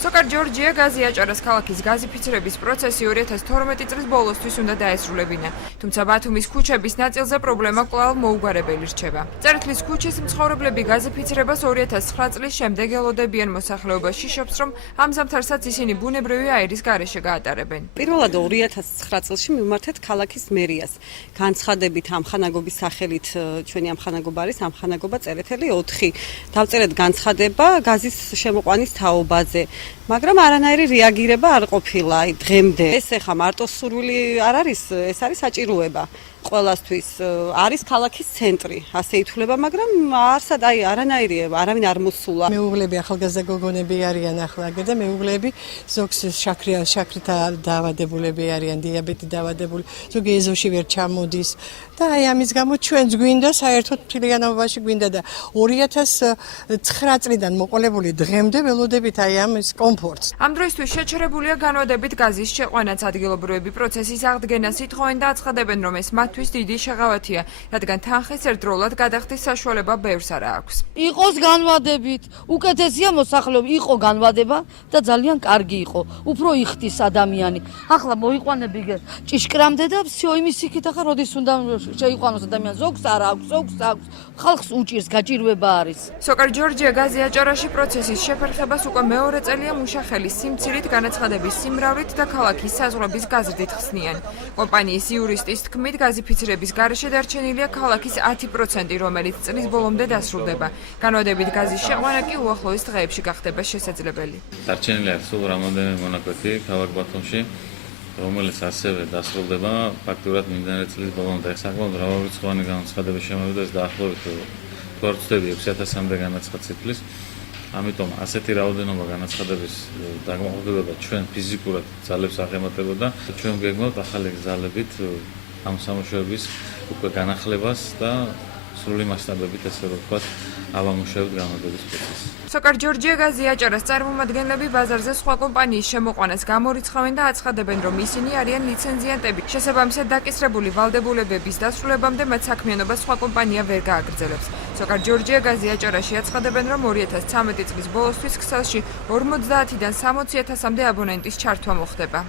სოკარ ჯორჯია გაზი აჭარას ქალაქის გაზიფიცირების პროცესი 2012 წლის ბოლოსთვის უნდა დაესრულებინა, თუმცა ბათუმის ქუჩების ნაწილზე პრობლემა კვლავ მოუგვარებელი რჩება. წერეთლის ქუჩის მცხოვრებლები გაზიფიცირებას 2009 წლის შემდეგ ელოდებიან, მოსახლეობაში შობს, რომ ამ ზამთარსაც ისინი ბუნებრივი აირის გარეშე გაატარებენ. პირველად 2009 წელს მივმართეთ ქალაქის მერიას. განცხადებით ამხანაგობის სახელით ჩვენი ამხანაგობა არის ამხანაგობა წერეთელი 4. დავწერეთ განცხადება გაზის შემოყვანის თაობაზე. მაგრამ არანაირი რეაგირება არ ყოფილა დღემდე. ეს ეხა მარტო სურვილი არ არის, ეს არის საჭიროება. ყველასთვის არის ქალაქის ცენტრი, ასე ითვლება, მაგრამ არსად არანაირი არავინ არ მოსულა. მეუღლები ახალგაზრდა გოგონები არიან ახლა და მეუღლები ზოგს შაქრითა დაავადებულები არიან, დიაბეტი დაავადებული, ზოგი ეზოში ვერ ჩამოდის და აი ამის გამო ჩვენც გვინდა საერთოდ მთლიანობაში გვინდა და 2009 წლიდან მოყოლებული დღემდე ველოდებით აი ამის კომფორტს. ამ დროისთვის შეჩერებულია განვადებით გაზის შეყვანაც ადგილობრივები პროცესის აღდგენას ითხოვენ და აცხადებენ, რომ ეს მათთვის დიდი შეღავათია, რადგან თანხის ერთდროულად გადახდის საშუალება ბევრს არ აქვს. იყოს განვადებით, უკეთესია მოსახლეობა, იყო განვადება და ძალიან კარგი იყო. უფრო იხდის ადამიანი. ახლა მოიყვანები ჭიშკრამდე და всё იმის იქით ახლა როდის უნდა შეიყვანოს ადამიანს, ზოგს არ აქვს, ზოგს აქვს. ხალხს უჭირს გაჭირვება არის. სოკარ ჯორჯია გაზი აჭარაში პროცესის შეფერხებას უკვე მეორე წელია მუშახელის სიმცირით, განაცხადების სიმრავლით და ქალაქის საზღვრების გაზრდით ხსნიან. კომპანიის იურისტის თქმით, გაზიფიცირების გარეშე დარჩენილია ქალაქის 10%, რომელიც წლის ბოლომდე დასრულდება. განვადებით გაზის შეყვანა კი უახლოეს დღეებში გახდება შესაძლებელი. დარჩენილია სულ რამოდენიმე მონაკვეთი ქალაქ ბათუმში, რომელიც ასევე დასრულდება ფაქტურად მიმდინარე წლის ბოლომდე. საკმაოდ მრავალრიცხოვანი განცხადების შემოვიდა ეს დაახლოებით 6,000-7,000-მდე განაცხად ციფრის. ამიტომ ასეთი რაოდენობა განაცხადების დაგმოხდება ჩვენ ფიზიკურად ძალებს აღემატებოდა. ჩვენ გეგმავთ ახალი ძალებით ამ სამუშაოების უკვე განახლებას და სრული მასშტაბებით, ესე რომ ვთქვათ, ავამუშავებთ განმავლობის პროცესს. სოკარ ჯორჯია გაზი აჭარას წარმომადგენლები ბაზარზე სხვა კომპანიის შემოყვანას გამორიცხავენ და აცხადებენ, რომ ისინი არიან ლიცენზიანტები. შესაბამისად დაკისრებული ვალდებულებების დასრულებამდე მათ საქმიანობას სხვა კომპანია ვერ გააგრძელებს. სოკარ ჯორჯია გაზი აჭარაში აცხადებენ, რომ 2013 წლის ბოლოსთვის ქსელში 50-დან 60,000-მდე აბონენტის ჩართვა მოხდება.